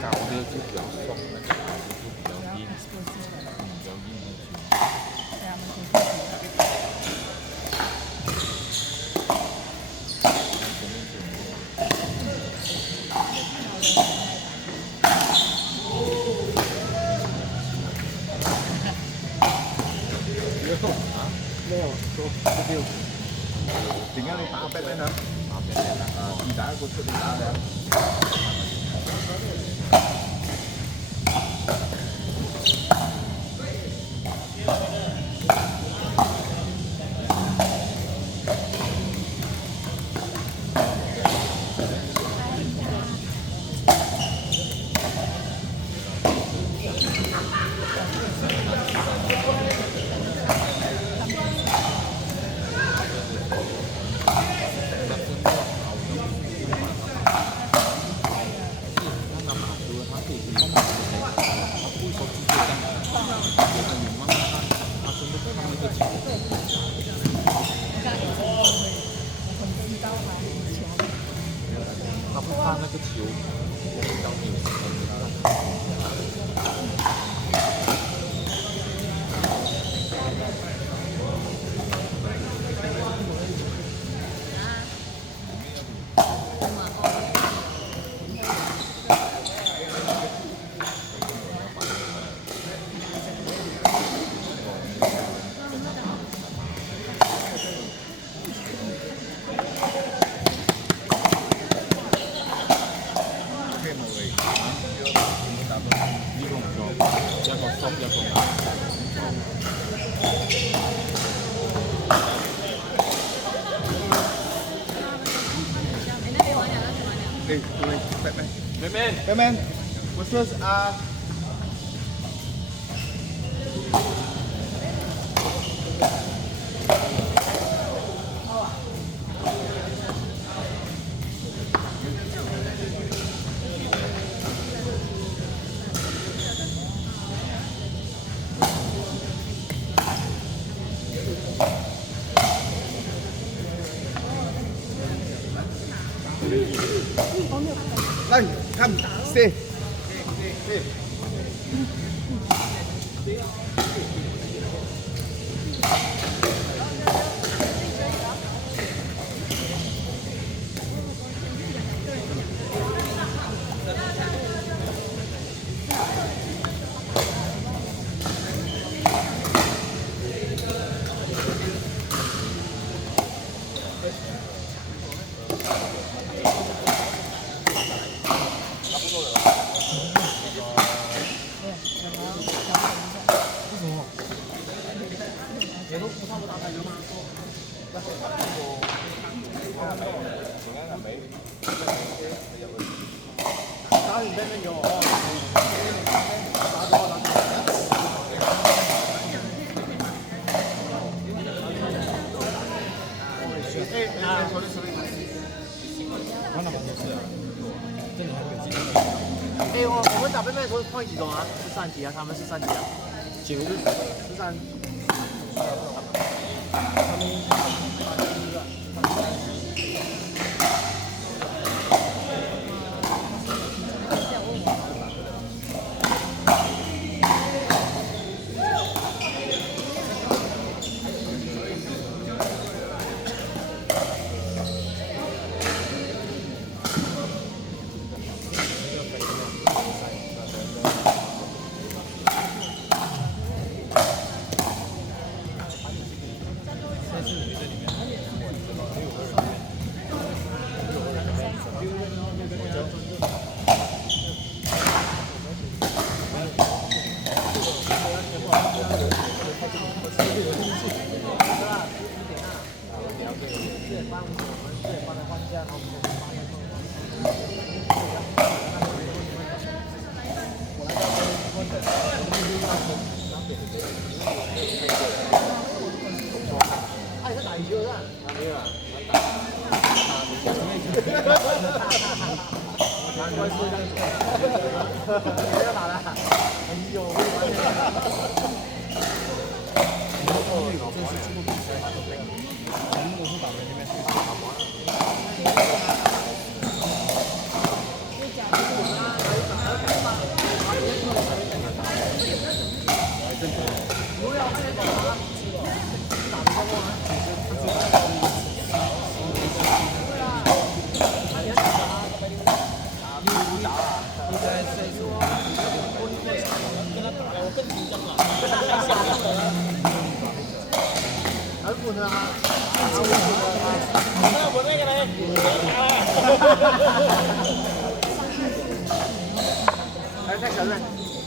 搞的就比较松，那个熬的就比较硬，比较硬一些。没有，都这六。點解你打 Batman 啊？打边边啊，二打一個出你打兩。他不怕那个球到你手上。一個鬆一個硬。Hey, Batman. Batman. Batman, versus Đây, come, stay. Stay. 打完 Batman 咗我。哎，我们打贝贝的时候换几种啊？是3级啊，他们是3级啊。9是13。哎，是打羽球是吧？没有，难怪是这样子，没有打了。还不能啊！来，太小了。